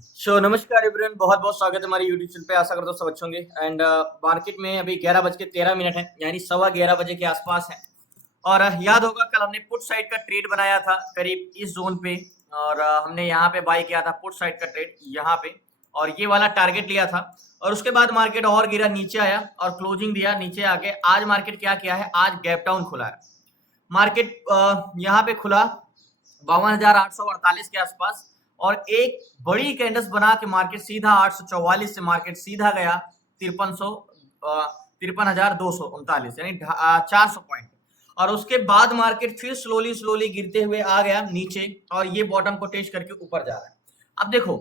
नमस्कार एवरीवन, बहुत बहुत स्वागत है हमारे यूट्यूब चैनल पे। आशा करता हूँ सब अच्छे होंगे। एंड मार्केट में अभी 11:13 है, यानी 11:15 के आसपास है। और याद होगा कल हमने पुट साइड का ट्रेड बनाया था करीब इस जोन पे। और हमने यहाँ पे बाय किया था पुट साइड का ट्रेड यहाँ पे, और ये वाला टारगेट लिया था। और उसके बाद मार्केट और गिरा, नीचे आया और क्लोजिंग दिया नीचे आके। आज मार्केट क्या किया है, आज गैप डाउन खुला है मार्केट। यहाँ पे खुला 52,848 के आसपास, और एक बड़ी कैंडल्स बना के मार्केट सीधा 844 से मार्केट सीधा गया 53,239, यानी 400 पॉइंट। और उसके बाद मार्केट फिर स्लोली स्लोली गिरते हुए आ गया नीचे, और ये बॉटम को टेस्ट करके ऊपर जा रहा है। अब देखो,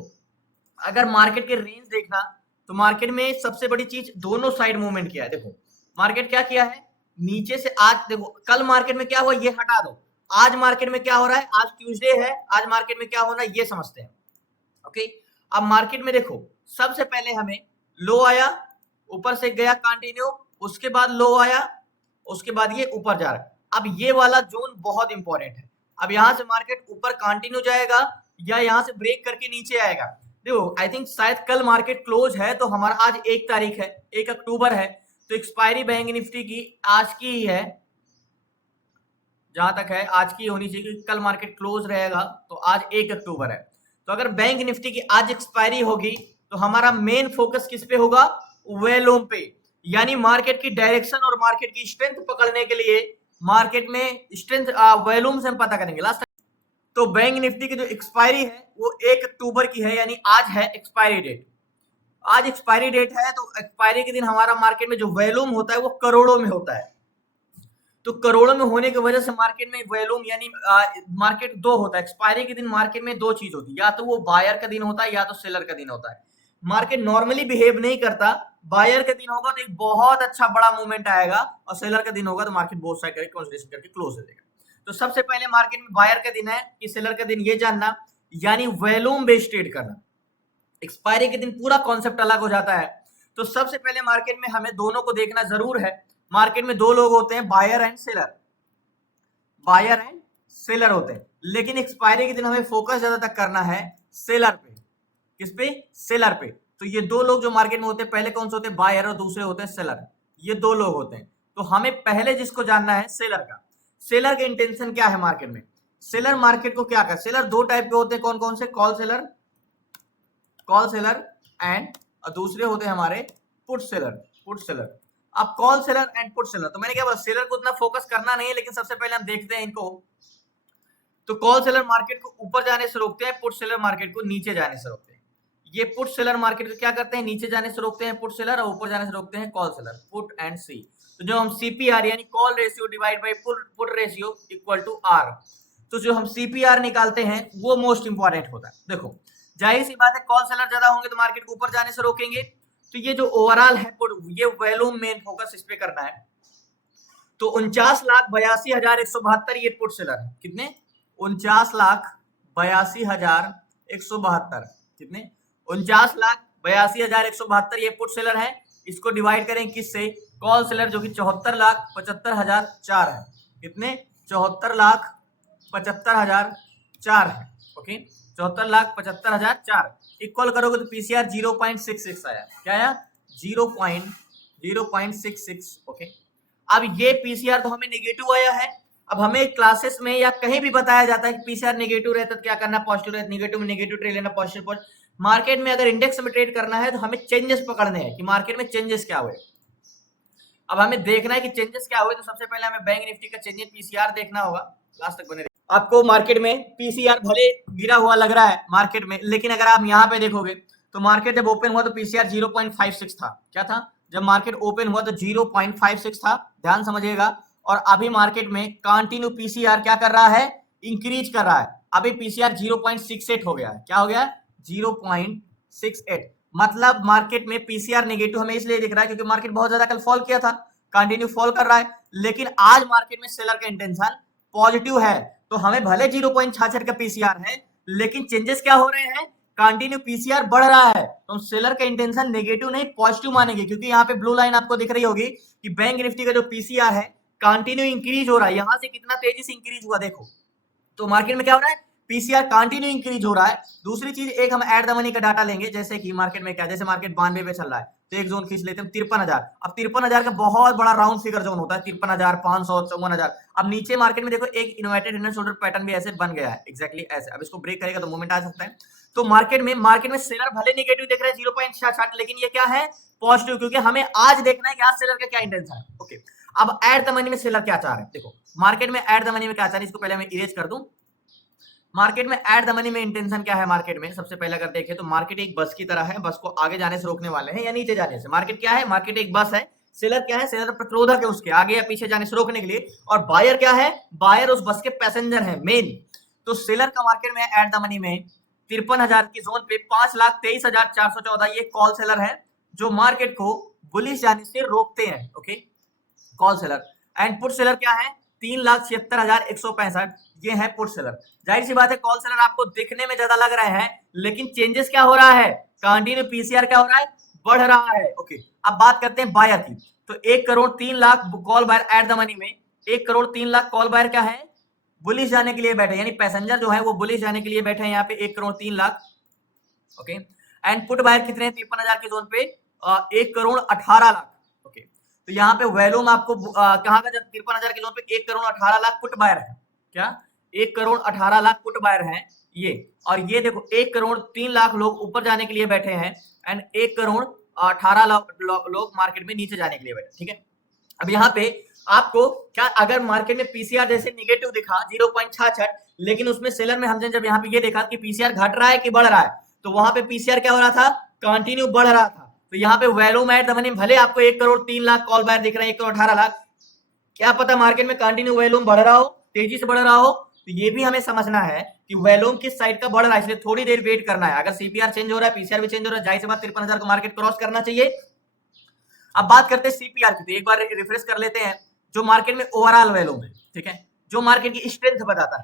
अगर मार्केट के रेंज देखना तो मार्केट में सबसे बड़ी चीज दोनों साइड मूवमेंट किया है। देखो मार्केट क्या किया है, नीचे से आज देखो, कल मार्केट में क्या हुआ ये हटा दो, आज मार्केट में क्या हो रहा है, आज ट्यूसडे है, आज मार्केट में क्या होना है ये समझते हैं। ओके, अब मार्केट में देखो, सबसे पहले हमें लो आया, ऊपर से गया कंटिन्यू, उसके बाद लो आया, उसके बाद ये ऊपर जा रहा है। अब ये वाला जोन बहुत इंपॉर्टेंट है। अब यहां से मार्केट ऊपर कंटिन्यू जाएगा या यहां से ब्रेक करके नीचे आएगा। देखो आई थिंक शायद कल मार्केट क्लोज है, तो हमारा आज 1 तारीख है, 1 अक्टूबर है, तो एक्सपायरी बैंक निफ्टी की आज की ही है, जहां तक है आज की होनी चाहिए, क्योंकि कल मार्केट क्लोज रहेगा, तो आज 1 अक्टूबर है। तो अगर बैंक निफ्टी की आज एक्सपायरी होगी तो हमारा मेन फोकस किस पे होगा, वॉल्यूम पे, यानी मार्केट की डायरेक्शन और मार्केट की स्ट्रेंथ पकड़ने के लिए मार्केट में स्ट्रेंथ वॉल्यूम से हम पता करेंगे लास्ट। तो बैंक निफ्टी की जो एक्सपायरी है वो 1 अक्टूबर की है, यानी आज है एक्सपायरी डेट। आज एक्सपायरी डेट है, तो एक्सपायरी के दिन हमारा मार्केट में जो वॉल्यूम होता है वो करोड़ों में होता है। तो करोड़ों में होने की वजह से मार्केट में वॉल्यूम, यानी मार्केट दो होता है एक्सपायरी के दिन। मार्केट में दो चीज होती है, या तो वो बायर का दिन होता है या तो सेलर का दिन होता है। मार्केट नॉर्मली बिहेव नहीं करता, बायर का दिन होगा तो एक बहुत अच्छा बड़ा मूवमेंट आएगा, और सेलर का दिन होगा तो मार्केट बोथ साइड करके कंसोलिडेशन करके क्लोज हो जाएगा। तो सबसे पहले मार्केट में बायर का दिन है कि सेलर का दिन, ये जानना, यानी वॉल्यूम बेस्ड ट्रेड करना। एक्सपायरी के दिन पूरा कॉन्सेप्ट अलग हो जाता है। तो सबसे पहले मार्केट में हमें दोनों को देखना जरूर है। मार्केट में दो लोग होते हैं, buyer and seller, buyer and seller होते हैं, लेकिन एक्सपायरी के दिन हमें फोकस ज्यादातर करना है सेलर पे। किस पे, सेलर पे। तो ये दो लोग जो मार्केट में होते हैं, पहले कौन से होते हैं, बायर, और दूसरे होते हैं सेलर। ये दो लोग होते हैं। तो हमें पहले जिसको जानना है सेलर का, सेलर के इंटेंशन क्या है मार्केट में। सेलर मार्केट को क्या कर, सेलर दो टाइप के होते हैं, कौन कौन से, call seller, call seller and दूसरे होते हैं हमारे पुट सेलर, पुट सेलर। अब call seller and put seller, तो मैंने क्या बोला, सेलर को उतना फोकस करना नहीं है, लेकिन सबसे पहले हम देखते हैं इनको। तो कॉल सेलर मार्केट को ऊपर जाने से रोकते हैं, पुट सेलर मार्केट को नीचे जाने से रोकते हैं। ये पुट सेलर मार्केट को क्या करते हैं, नीचे जाने से रोकते हैं पुट सेलर, और ऊपर जाने से रोकते हैं call seller, put and C. तो जो हम सीपीआर यानी call ratio divide by put ratio equal to R, तो जो हम सीपीआर निकालते हैं वो मोस्ट इंपॉर्टेंट होता है। देखो जाहिर सी बात है, कॉल सेलर ज्यादा होंगे तो मार्केट को ऊपर जाने से रोकेंगे। तो ये जो ओवरऑल है ये वॉल्यूम मेन फोकस इस पे करना है। तो 49,82,172 ये पुट सेलर है। कितने, 49,82,172, कितने, 49,82,172 ये पुट सेलर है। इसको डिवाइड करें किससे, कॉल सेलर जो कि 74,75,004 है। कितने, 74,75,004 है। ओके, 74,75,004 इक्वल करोगे तो पीसीआर 0.66 आया। क्या आया, 0.66। ओके, अब ये पीसीआर तो हमें नेगेटिव आया है। अब हमें क्लासेस में या कहीं भी बताया जाता है कि पीसीआर नेगेटिव रहता है तो क्या करना, पॉजिटिव रहता है, नेगेटिव में नेगेटिव ट्रेड लेना, पॉजिटिव पॉजिटिव। मार्केट में अगर इंडेक्स में ट्रेड करना है तो हमें चेंजेस पकड़ने हैं कि मार्केट में चेंजेस क्या हुए। अब हमें देखना है कि चेंजेस क्या हुए, तो सबसे पहले हमें बैंक निफ्टी का चेंजेस पीसीआर देखना होगा। लास्ट तक बने रहिए। आपको मार्केट में पीसीआर भले गिरा हुआ लग रहा है मार्केट में, लेकिन अगर आप यहाँ पे देखोगे तो मार्केट जब ओपन हुआ तो पीसीआर 0.56 था। क्या था, जब मार्केट ओपन हुआ तो 0.56 था, ध्यान समझिएगा। और अभी मार्केट में कंटिन्यू पीसीआर क्या कर रहा है, इंक्रीज कर रहा है। अभी पीसीआर 0.68 हो गया है। क्या हो गया, 0.68। मतलब मार्केट में पीसीआर नेगेटिव हमें इसलिए दिख रहा है क्योंकि मार्केट बहुत ज्यादा कल फॉल किया था, कंटिन्यू फॉल कर रहा है। लेकिन आज मार्केट में सेलर का इंटेंशन पॉजिटिव है, तो हमें भले 0.66 का पीसीआर है, लेकिन चेंजेस क्या हो रहे हैं, कंटिन्यू पीसीआर बढ़ रहा है। तो हम सेलर का इंटेंशन नेगेटिव नहीं पॉजिटिव मानेंगे, क्योंकि यहाँ पे ब्लू लाइन आपको दिख रही होगी कि बैंक निफ्टी का जो पीसीआर है कंटिन्यू इंक्रीज हो रहा है। यहां से कितना तेजी से इंक्रीज हुआ देखो। तो मार्केट में क्या हो रहा है, पीसीआर कंटिन्यू इंक्रीज हो रहा है। दूसरी चीज, एक हम एट द मनी का डाटा लेंगे, जैसे कि मार्केट में क्या, जैसे मार्केट 92 पे चल रहा है, तो एक जोन खींच लेते हैं 53,000। अब 53,000 का बहुत बड़ा राउंड फिगर जोन होता है, 53,500, 54,000। अब नीचे मार्केट में देखो एक inverted head and shoulder pattern भी ऐसे बन गया है, एग्जैक्टली ऐसे। अब इसको ब्रेक करेगा तो मूवमेंट आ सकता है। तो मार्केट में सेलर भले निगेटिव देख रहे हैं 0.66, लेकिन ये क्या है, पॉजिटिव, क्योंकि हमें आज देखना है कि आज सेलर का क्या इंटेंशन है। ओके, अब एट द मनी में सेलर क्या चाह रहे हैं, देखो मार्केट में एट द मनी में क्या चाह रहे हैं, इसको पहले मैं इरेज कर दूं। मार्केट में एट द मनी में इंटेंशन क्या है, मार्केट में सबसे पहले अगर देखें तो मार्केट एक बस की तरह है, बस को आगे जाने से रोकने वाले हैं या नीचे जाने से। मार्केट क्या है, मार्केट एक बस है, सेलर क्या है, सेलर प्रतिरोधक है उसके आगे या पीछे जाने से रोकने के लिए, और बायर क्या है, बायर उस बस के पैसेंजर है मेन। तो सेलर का मार्केट में एट द मनी में 53,000 की जोन पे 5,23,414 ये कॉल सेलर है जो मार्केट को बुलिश जाने से रोकते हैं। Okay, call seller. And put seller क्या है, 3,76,165 ये है पुट सेलर। जाहिर सी बात है कॉल सेलर आपको देखने में ज्यादा लग रहे हैं, लेकिन चेंजेस क्या हो रहा है, कंटिन्यू पीसीआर क्या हो रहा है, बढ़ रहा है। ओके, अब बात करते हैं बायर की। तो 1,03,00,000 call buyer at the money में, 1,03,00,000 कॉल बायर क्या है, बुलिश जाने के लिए बैठे, यानी पैसेंजर जो है वो बुलिश जाने के लिए बैठे हैं यहाँ पे 1,03,00,000। ओके, एंड पुट बायर कितने हैं 53,000 की जोन पे, 1,18,00,000। ओके, तो यहाँ पे वैल्यूम आपको कहाँ का, जब 53,000 की जोन पे 1,18,00,000 पुट बायर है, क्या 1,18,00,000 पुट बायर है ये, और ये देखो 1,03,00,000 लोग ऊपर जाने के लिए बैठे हैं एंड 1,18,00,000 लोग मार्केट में नीचे जाने के लिए बैठे। ठीक है, अब यहाँ पे आपको क्या, अगर मार्केट में पीसीआर जैसे निगेटिव दिखा 0.66, लेकिन उसमें सेलर में हमने जब यहाँ पे ये देखा कि पीसीआर घट रहा है कि बढ़ रहा है, तो वहां पे पीसीआर क्या हो रहा था, कंटिन्यू बढ़ रहा था। तो यहाँ पे वैल्यूम एट द मनी भले आपको 1,03,00,000 कॉल बायर दिख रहा है, 1,18,00,000, क्या पता मार्केट में कंटिन्यू वैल्यूम बढ़ रहा हो, तेजी से बढ़ रहा हो। तो ये भी हमें समझना है कि वैल्यूम किस साइड का बढ़ रहा है, इसलिए थोड़ी देर वेट करना है। अगर सीपीआर चेंज हो रहा है, पीसीआर भी चेंज हो रहा है, जाहिर सी बात 53,000 को मार्केट क्रॉस करना चाहिए। अब बात करते हैं सीपीआर की, तो एक बार रिफ्रेश कर लेते हैं जो मार्केट में ओवरऑल वैल्यूम है। ठीक है, जो मार्केट की स्ट्रेंथ बताता है,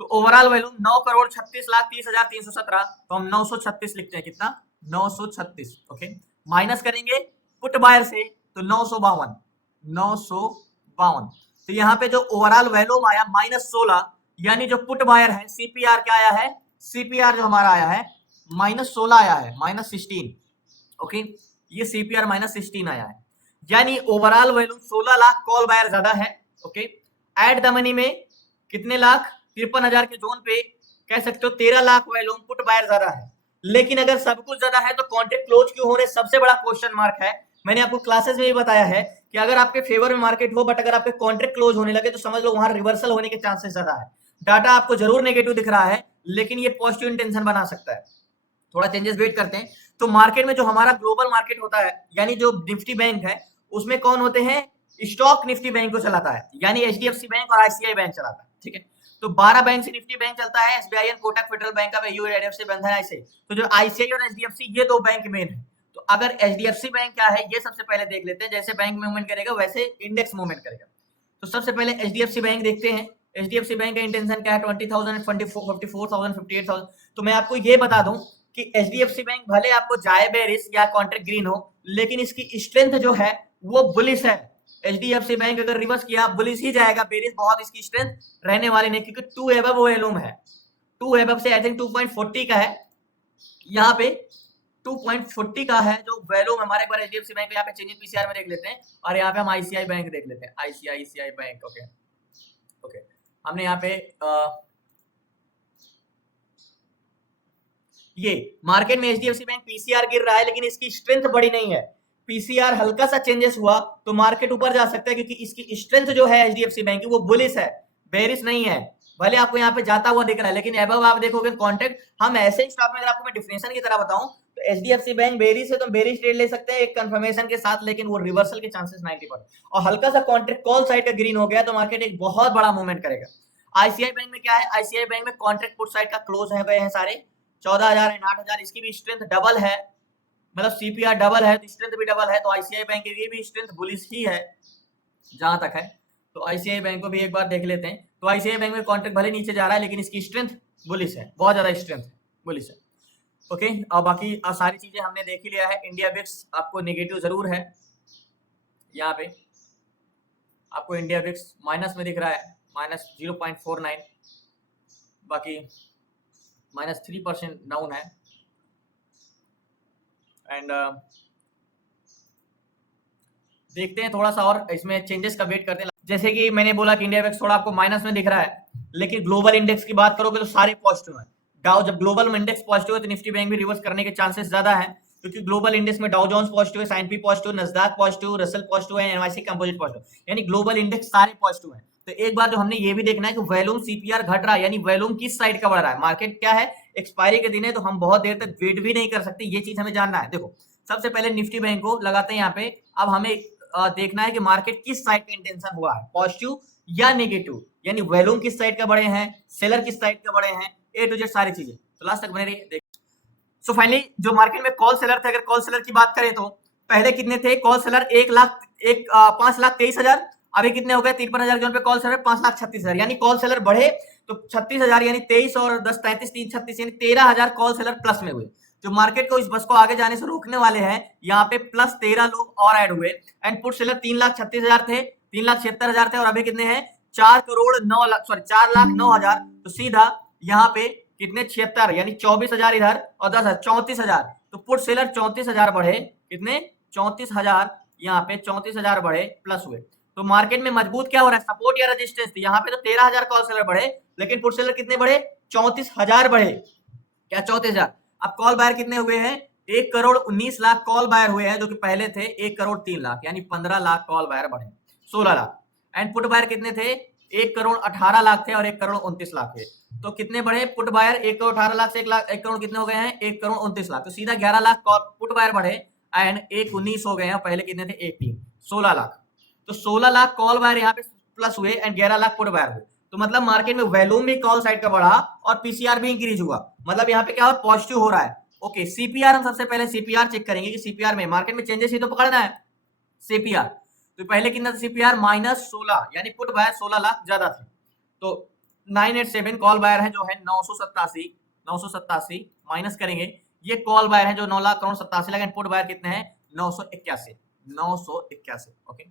तो ओवरऑल वैल्यूम 9,36,30,317, तो हम 936 लिखते हैं, कितना 936। ओके, माइनस करेंगे पुट बायर से तो 952। तो यहाँ पे जो ओवरऑल वैल्यूम आया -16, यानी जो पुट बायर है, सीपीआर क्या आया है, सीपीआर जो हमारा आया है -16 आया है, -16। ओके, ये सीपीआर -16 आया है, यानी overall volume 16 lakh call buyer ज्यादा है। ओके, एट द मनी में कितने लाख, 53,000 के जोन पे कह सकते हो 13 लाख वैल्यूम पुट बायर ज्यादा है। लेकिन अगर सब कुछ ज्यादा है तो कॉन्ट्रैक्ट क्लोज क्यों हो रहे, सबसे बड़ा क्वेश्चन मार्क है। मैंने आपको क्लासेस में भी बताया है कि अगर आपके फेवर में मार्केट हो बट अगर आपके कॉन्ट्रैक्ट क्लोज होने लगे तो समझ लो वहां रिवर्सल होने के चांसेस ज्यादा है। डाटा आपको जरूर नेगेटिव दिख रहा है, लेकिन ये पॉजिटिव इंटेंशन बना सकता है। थोड़ा चेंजेस वेट करते हैं। तो मार्केट में जो हमारा ग्लोबल मार्केट होता है, यानी जो निफ्टी बैंक है, उसमें कौन होते हैं, स्टॉक निफ्टी बैंक को चलाता है, यानी एचडीएफसी बैंक और आईसीआई बैंक चलाता है। ठीक है, तो 12 बैंक से निफ्टी बैंक चलता है, SBI, Kotak, federal bank of UAE, HDFC, बंधन, ऐसे। तो जो आईसीआई और एचडीएफसी ये दो बैंक मेन है। तो अगर एचडीएफसी बैंक क्या है ये सबसे पहले देख लेते हैं। जैसे बैंक मूवमेंट करेगा वैसे इंडेक्स मूवमेंट करेगा। तो सबसे पहले एचडीएफसी बैंक देखते हैं। एचडीएफसी बैंक का इंटेंशन क्या है, 20,000, 54,000, 58,000। तो मैं आपको ये बता दूं कि एचडीएफसी बैंक भले आपको जाए बेरिश या कॉन्ट्रैक्ट ग्रीन हो, लेकिन इसकी स्ट्रेंथ जो है वो बुलिश है। एचडीएफसी बैंक अगर रिवर्स किया बुलिश ही जाएगा, बेरिश बहुत इसकी स्ट्रेंथ रहने वाली नहीं, क्योंकि 2 एबव वैल्यूम है। 2 एबव से आई थिंक 2.40 का है, यहाँ पे 2.40 का है जो वैल्यूम हमारे एक बार एचडीएफसी बैंक यहाँ पे चेंज पीसीआर में देख लेते हैं, और यहाँ पे हम आईसीआई बैंक देख लेते हैं, आईसीआई बैंक। ओके ओके, हमने यहाँ पे ये मार्केट में एचडीएफसी बैंक पीसीआर गिर रहा है, लेकिन इसकी स्ट्रेंथ बड़ी नहीं है। पीसीआर हल्का सा चेंजेस हुआ तो मार्केट ऊपर जा सकता है, क्योंकि इसकी स्ट्रेंथ जो है एचडीएफसी बैंक की वो बुलिश है, बेरिश नहीं है। भले आपको यहाँ पे जाता हुआ दिख रहा है, लेकिन एबव आप देखोगे कॉन्ट्रैक्ट, हम ऐसे ही स्टॉक में अगर आपको मैं डिफिनेशन की तरह बताऊं तो एचडीएफसी बैंक बेरिश है तो बेरिश ट्रेड ले सकते हैं एक कंफर्मेशन के साथ, लेकिन वो रिवर्सल के चांसेस 90%। और हल्का सा कॉन्ट्रैक्ट कॉल साइड का ग्रीन हो गया तो मार्केट एक बहुत बड़ा मूवमेंट करेगा। आईसीआई बैंक में क्या है, आईसीआई बैंक में कॉन्ट्रैक्ट पुट साइड का क्लोज है गए हैं सारे 14,000 एंड 8,000। इसकी भी स्ट्रेंथ डबल है, मतलब सीपीआर डबल है तो स्ट्रेंथ भी डबल है। तो आईसीआई बैंक की भी स्ट्रेंथ बुलिश ही है जहां तक है। तो आईसीआई बैंक को भी एक बार देख लेते हैं। तो आईसीआई बैंक में कॉन्ट्रैक्ट भले नीचे जा रहा है, लेकिन इसकी स्ट्रेंथ बुलिश है, बहुत ज्यादा स्ट्रेंथ बुलिश है। ओके, और बाकी सारी चीजें हमने देख ही लिया है। इंडिया विक्स आपको नेगेटिव जरूर है, यहाँ पे आपको इंडिया विक्स माइनस में दिख रहा है, -0.49। बाकी -3% डाउन है। एंड देखते हैं थोड़ा सा और इसमें चेंजेस का वेट करते हैं। जैसे कि मैंने बोला कि इंडिया इंडेक्स थोड़ा आपको माइनस में दिख रहा है, लेकिन ग्लोबल इंडेक्स की बात करोगे तो सारे पॉजिटिव है। डाउ जब ग्लोबल इंडेक्स पॉजिटिव है तो निफ्टी बैंक भी रिवर्स करने के चांसेस ज्यादा है, क्योंकि ग्लोबल इंडेक्स में डाउ जोन्स पॉजिटिव है, S&P positive, Nasdaq positive, Russell positive है, एनवाईसी कंपोजिट पॉजिटिव, यानी ग्लोबल इंडेक्स सारे पॉजिटिव है। तो एक बार जो हमने ये भी देखना है कि वॉल्यूम सीपीआर घट रहा है, यानी वॉल्यूम किस साइड का बढ़ रहा है। मार्केट क्या है, एक्सपायरी के दिन है, तो हम बहुत देर तक वेट भी नहीं कर सकते, ये चीज हमें जानना है। देखो सबसे पहले निफ्टी बैंक को लगाते हैं यहाँ पे। अब हमें देखना है कि मार्केट किस साइड का इंटेंशन हुआ है, पॉजिटिव या नेगेटिव, यानी वॉल्यूम किस साइड का बढ़े हैं, सेलर किस साइड का बढ़े हैं, ए टू जेड सारी चीजें। तो लास्ट तक बने रहिए। सो फाइनली जो मार्केट में कॉल सेलर थे, अगर कॉल सेलर की बात करें तो पहले कितने थे कॉल सेलर, 5,23,000, अभी कितने हो गए 53,000 जोन पे कॉल सेलर 5,36,000, यानी कॉल सेलर बढ़े तो 36,000, यानी 23 और 10 33 3 36, यानी 13,000 कॉल सेलर प्लस में हुए। जो मार्केट को इस बस को आगे जाने से रोकने वाले हैं, यहाँ पे प्लस 13 लोग और ऐड हुए। एंड पुट सेलर 3,36,000 थे, 3,76,000 थे, और अभी कितने हैं 4,09,000। तो सीधा यहाँ पे कितने 76, यानी 24,000 इधर और 10,000 34,000। तो पुट सेलर 34,000 बढ़े, कितने 34,000, यहाँ पे 34,000 बढ़े प्लस हुए। तो मार्केट में मजबूत क्या हो रहा है, सपोर्ट या रेजिस्टेंस थी। यहाँ पे तो 13,000 कॉल सेलर बढ़े, लेकिन पुट सेलर कितने बढ़े 34,000 बढ़े, क्या 34,000। अब कॉल बायर कितने हुए हैं, 1,19,00,000 कॉल बायर हुए हैं, जो कि पहले थे 1,03,00,000, यानी 15 लाख कॉल बायर बढ़े, 16 लाख। एंड पुट बायर कितने थे, 1,18,00,000 थे और 1,29,00,000 थे। तो कितने बढ़े पुट बायर, 1,18,00,000 से 1 करोड़ कितने हो गए हैं 1,29,00,000। तो सीधा 11 लाख पुट बायर बढ़े एंड 1,19 हो गए हैं, पहले कितने थे 18, 16 लाख। तो 16 लाख कॉल बायर यहाँ पे प्लस हुए एंड 11 लाख पुट बायर हुए। तो मतलब मार्केट में वॉल्यूम भी कॉल साइड का बढ़ा और पीसीआर भी इंक्रीज हुआ, मतलब यहाँ पे क्या पॉजिटिव हो रहा है। ओके, सीपीआर हम सबसे पहले सीपीआर चेक करेंगे कि सीपीआर में मार्केट में चेंजेस ही तो पकड़ना है। सीपीआर तो पहले कितना था सीपीआर -16, यानी पुट बायर 16 लाख ज्यादा थे। तो 987 कॉल बायर है जो है 987 माइनस करेंगे, ये कॉल बायर है जो 9,87,00,000, लेकिन पुट बायर कितने हैं 981। ओके,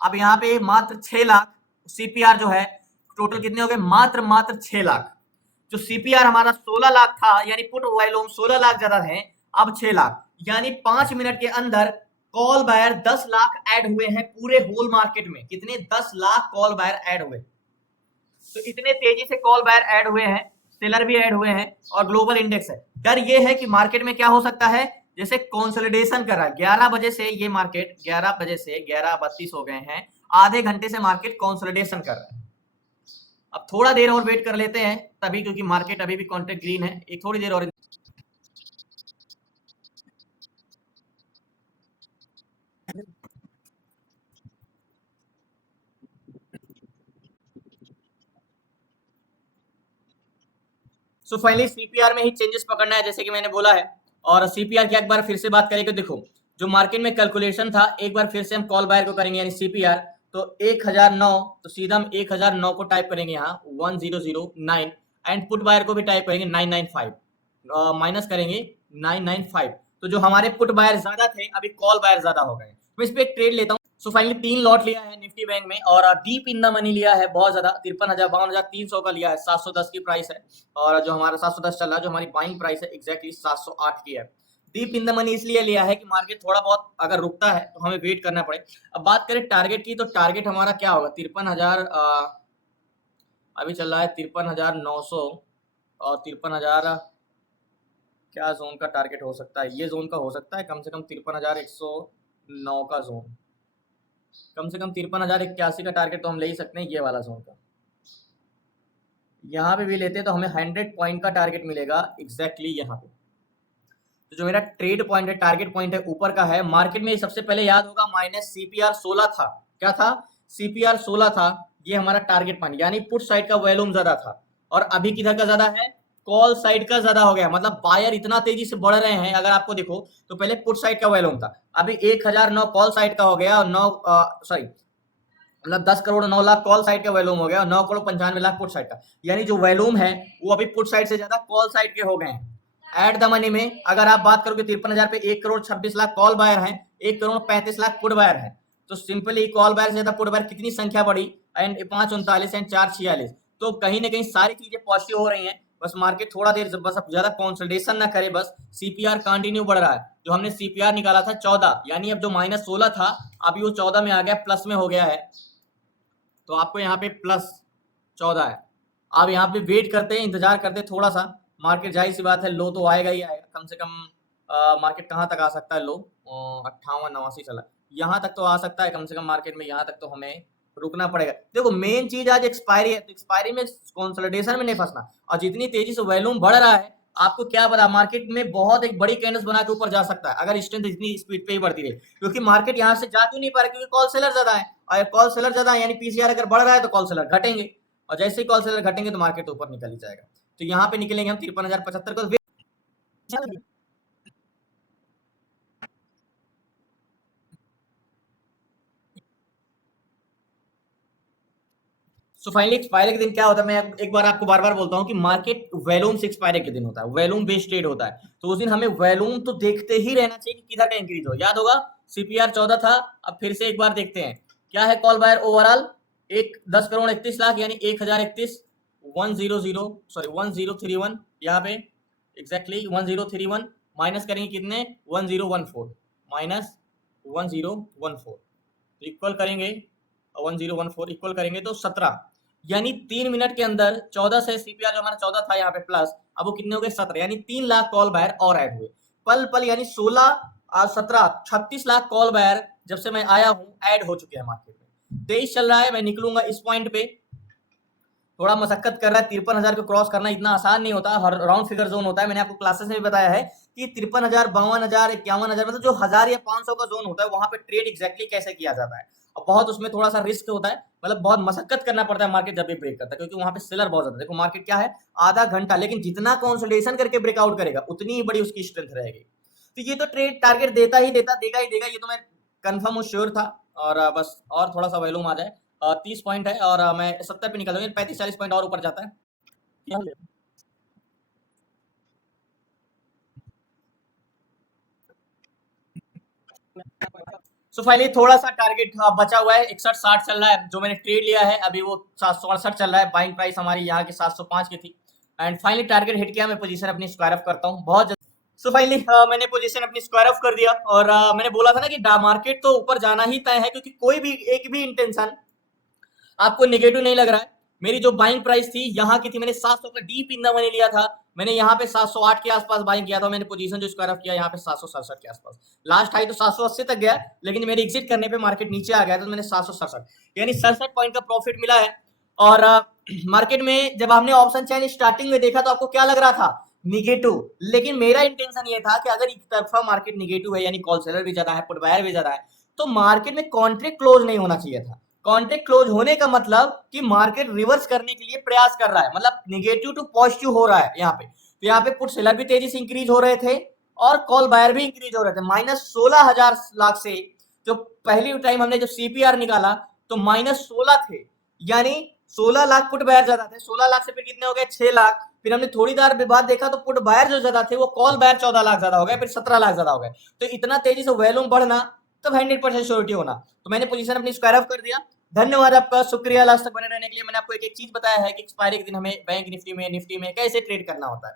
अब यहाँ पे मात्र 6 लाख सीपीआर जो है, टोटल कितने हो गए मात्र 6 लाख। जो सीपीआर हमारा 16 लाख था, यानी पुट वॉल्यूम 16 लाख ज्यादा है, अब 6 लाख, यानी 5 मिनट के अंदर कॉल बायर 10 लाख ऐड हुए हैं पूरे होल मार्केट में। कितने 10 लाख कॉल बायर ऐड हुए। तो इतने तेजी से कॉल बायर ऐड हुए हैं, सेलर भी ऐड हुए हैं, और ग्लोबल इंडेक्स है। डर ये है कि मार्केट में क्या हो सकता है, जैसे कंसोलिडेशन कर रहा है। 11 बजे से ये मार्केट 11 बजे से 11:32 हो गए हैं, आधे घंटे से मार्केट कंसोलिडेशन कर रहा है। अब थोड़ा देर और वेट कर लेते हैं तभी, क्योंकि मार्केट अभी भी कॉन्ट्रैक्ट ग्रीन है, एक थोड़ी देर और। सो फाइनली सीपीआर में ही चेंजेस पकड़ना है, जैसे कि मैंने बोला है। और सीपीआर की एक बार फिर से बात करेंगे, देखो जो मार्केट में कैलकुलेशन था, एक बार फिर से हम कॉल बायर को करेंगे, यानी सीपीआर। तो 1,009, तो सीधा हम 1,009 को टाइप करेंगे यहाँ 1009, एंड पुट बायर को भी टाइप करेंगे 995, माइनस करेंगे 995। तो जो हमारे पुट बायर ज्यादा थे, अभी कॉल बायर ज्यादा हो गए। मैं इस पे एक ट्रेड लेता हूँ। सो फाइनली 3 लॉट लिया है निफ्टी बैंक में, और डीप इन द मनी लिया है बहुत ज्यादा, 53,000 52,300 का लिया है, 710 की प्राइस है। और जो हमारा 710 चल रहा है, जो हमारी बाइंग प्राइस है एग्जैक्टली 708 की है। डीप इन द मनी इसलिए लिया है कि मार्केट थोड़ा बहुत अगर रुकता है तो हमें वेट करना पड़े। अब बात करें टारगेट की, तो टारगेट हमारा क्या होगा 53,000, अभी चल रहा है 53,900, और 53,000 क्या जोन का टारगेट हो सकता है, ये जोन का हो सकता है कम से कम 53,109 का जोन, कम से कम 53,081 का टारगेट तो हम ले ही सकते हैं, ये वाला जोन का। यहाँ पे भी लेते हैं तो हमें 100 पॉइंट का टारगेट मिलेगा एग्जैक्टली यहाँ पे। तो जो मेरा ट्रेड पॉइंट है, टारगेट पॉइंट है, ऊपर का है। मार्केट में सबसे पहले याद होगा माइनस सीपीआर 16 था, क्या था सीपीआर 16 था, ये हमारा टारगेट पॉइंट, यानी पुट साइड का वॉल्यूम ज्यादा था। और अभी किधर का ज्यादा है, कॉल साइड का ज्यादा हो गया, मतलब बायर इतना तेजी से बढ़ रहे हैं। अगर आपको देखो तो पहले पुट साइड का वॉल्यूम था, अभी 1,009 कॉल साइड का हो गया, और 10 करोड़ 9 लाख कॉल साइड का वॉल्यूम हो गया, और 9 करोड़ 95 लाख पुट साइड का, यानी जो वॉल्यूम है वो अभी पुट साइड से ज्यादा कॉल साइड के हो गए हैं। एट द मनी में अगर आप बात करोगे 53,000 पे 1 करोड़ 26 लाख कॉल बायर हैं, 1 करोड़ 35 लाख पुट बायर हैं। तो सिंपली कॉल बायर से ज्यादा पुट बायर कितनी संख्या बढ़ी, एंड 539 एंड 446। तो कहीं ना कहीं सारी चीजें पॉजिटिव हो रही हैं। बस मार्केट थोड़ा देर बस अब ज्यादा कंसोलिडेशन ना करे, बस सीपीआर कंटिन्यू बढ़ रहा है। जो हमने सीपीआर निकाला था 14, यानी अब जो -16 था अभी वो 14 में आ गया, प्लस में हो गया है। तो आपको यहाँ पे +14 है। आप यहाँ पे वेट करते हैं, इंतजार करते हैं थोड़ा सा, मार्केट जाहिर सी बात है लो तो आएगा ही आएगा। कम से कम मार्केट कहाँ तक आ सकता है लो, 58-89 चला, यहाँ तक तो आ सकता है कम से कम मार्केट में, यहाँ तक तो हमें रुकना पड़ेगा। देखो मेन चीज आज एक्सपायरी है, तो एक्सपायरी में कंसोलिडेशन में नहीं फंसना। और जितनी तेजी से वॉल्यूम बढ़ रहा है, आपको क्या पता मार्केट में बहुत एक बड़ी कैंडल्स बना के ऊपर जा सकता है अगर स्ट्रेंथ इतनी स्पीड पे ही बढ़ती रही, क्योंकि मार्केट यहाँ से जा क्यों नहीं पा रहा, क्योंकि कॉल सेलर ज्यादा है, और कॉल सेलर ज्यादा है यानी पीसीआर अगर बढ़ रहा है तो कॉल सेलर घटेंगे, और जैसे ही कॉल सेलर घटेंगे तो मार्केट ऊपर निकल ही जाएगा। तो यहाँ पे निकलेंगे हम 53,075 को। सो फाइनली एक्सपायरी के दिन क्या होता है, मैं एक बार आपको बार बार बोलता हूँ कि मार्केट वॉल्यूम से एक्सपायरी के दिन होता है, वॉल्यूम बेस्ड ट्रेड होता है। तो उस दिन हमें वॉल्यूम तो देखते ही रहना चाहिए कि किधर का इंक्रीज हो। याद होगा सीपीआर 14 था, अब फिर से एक बार देखते हैं क्या है कॉल बायर ओवरऑल, 10,31,00,000 यानी 1031 1031 यहाँ पे एग्जैक्टली 1031 माइनस करेंगे कितने 1014 माइनस 1014 इक्वल करेंगे 1014 इक्वल करेंगे तो 17, यानी 3 मिनट के अंदर 14 से सीपीआर जो हमारा 14 था यहाँ पे प्लस, अब वो कितने हो गए 17, यानी 3 लाख कॉल बायर और ऐड हुए पल पल, यानी 16 और 17 36 लाख कॉल बायर जब से मैं आया हूँ ऐड हो चुके हैं मार्केट में। 23 चल रहा है, मैं निकलूंगा इस पॉइंट पे, थोड़ा मशक्कत कर रहा है, 53,000 को क्रॉस करना इतना आसान नहीं होता, हर राउंड फिगर जोन होता है। मैंने आपको क्लासेस में भी बताया है कि 53,000 52,000 51,000 मतलब जो 1000 या 500 का जोन होता है वहां पे ट्रेड एग्जैक्टली कैसे किया जाता है, और बहुत उसमें थोड़ा सा रिस्क होता है, मतलब बहुत मशक्कत करना पड़ता है मार्केट जब भी ब्रेक करता है, क्योंकि वहां पे सेलर बहुत ज्यादा। देखो मार्केट क्या है आधा घंटा, लेकिन जितना कंसोलिडेशन करके ब्रेकआउट करेगा उतनी ही बड़ी उसकी स्ट्रेंथ रहेगी। तो ये तो ट्रेड टारगेट देगा ही देगा, ये तो मैं कंफर्म हूँ, श्योर था। और बस और थोड़ा सा वॉल्यूम आ जाए, 30 पॉइंट है और मैं 70 पे निकल जाऊंगा, 35-40 पॉइंट और ऊपर जाता है। सो फाइनली थोड़ा सा टारगेट बचा हुआ है, 61-60 चल रहा है, जो मैंने ट्रेड लिया है अभी वो 768 चल रहा है, बाइंग प्राइस हमारी यहाँ की 705 की थी, एंड फाइनली टारगेट हिट किया। मैं पोजीशन अपनी स्क्वायर ऑफ करता हूँ बहुत जल्दी। सो फाइनली मैंने पोजीशन अपनी स्क्वायर ऑफ कर दिया, और मैंने बोला था ना कि मार्केट तो ऊपर जाना ही तय है, क्योंकि कोई भी एक भी इंटेंशन आपको नेगेटिव नहीं लग रहा है। मेरी जो बाइंग प्राइस थी यहाँ की थी, मैंने 700 का डीप इन द मनी लिया था, मैंने यहाँ पे 708 के आसपास बाइंग किया था, मैंने पोजीशन जो स्क्वायर ऑफ किया यहाँ पे 767 के आसपास, लास्ट हाई तो 780 तक गया, लेकिन मेरे एग्जिट करने पे मार्केट नीचे आ गया तो मैंने 767 यानी 67 पॉइंट का प्रॉफिट मिला है। और मार्केट में जब हमने ऑप्शन चैन स्टार्टिंग में देखा तो आपको क्या लग रहा था निगेटिव, लेकिन मेरा इंटेंशन ये था कि अगर एक तरफा मार्केट निगेटिव है यानी कॉल सेलर भी ज्यादा है पुट बायर भी ज्यादा है, तो मार्केट में कॉन्ट्रैक्ट क्लोज नहीं होना चाहिए था। कॉन्ट्रैक्ट क्लोज होने का मतलब कि मार्केट रिवर्स करने के लिए प्रयास कर रहा है, मतलब निगेटिव टू पॉजिटिव हो रहा है यहाँ पे। तो यहाँ पे पुट सेलर भी तेजी से इंक्रीज हो रहे थे और कॉल बायर भी इंक्रीज हो रहे थे। -16,000 लाख से जो पहली टाइम हमने जब सीपीआर निकाला तो -16 थे, यानी 16 लाख पुट बायर ज्यादा थे, 16 लाख से फिर कितने हो गए 6 लाख, फिर हमने थोड़ी देर बाद देखा तो पुट बायर जो ज्यादा थे वो कॉल बायर 14 लाख ज्यादा हो गए, फिर 17 लाख ज्यादा हो गए। तो इतना तेजी से वॉल्यूम बढ़ना तब 100% श्योरिटी होना, तो मैंने पोजीशन अपनी स्क्वायर ऑफ कर दिया। धन्यवाद आपका, शुक्रिया लास्ट तक बने रहने के लिए। मैंने आपको एक एक चीज बताया है कि एक्सपायरी के दिन हमें बैंक निफ्टी में कैसे ट्रेड करना होता है।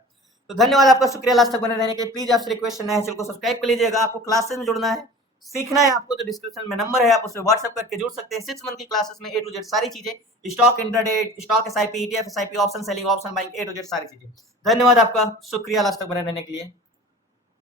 तो धन्यवाद आपका, शुक्रिया लास्ट तक बने रहने के लिए। प्लीज आपसे रिक्वेस्ट है चैनल को सब्सक्राइब कर लीजिएगा। आपको क्लासेस में जुड़ना है, सीखना है आपको, तो डिस्क्रिप्शन में नंबर है, आप उससे व्हाट्सएप करके जुड़ सकते हैं। 6 मंथ की क्लासेस में A to Z सारी चीजें, stock intraday, stock SIP ETF SIP option selling option buying A to Z सारी चीजें। धन्यवाद आपका, शुक्रिया लास्ट तक बने रहने के लिए।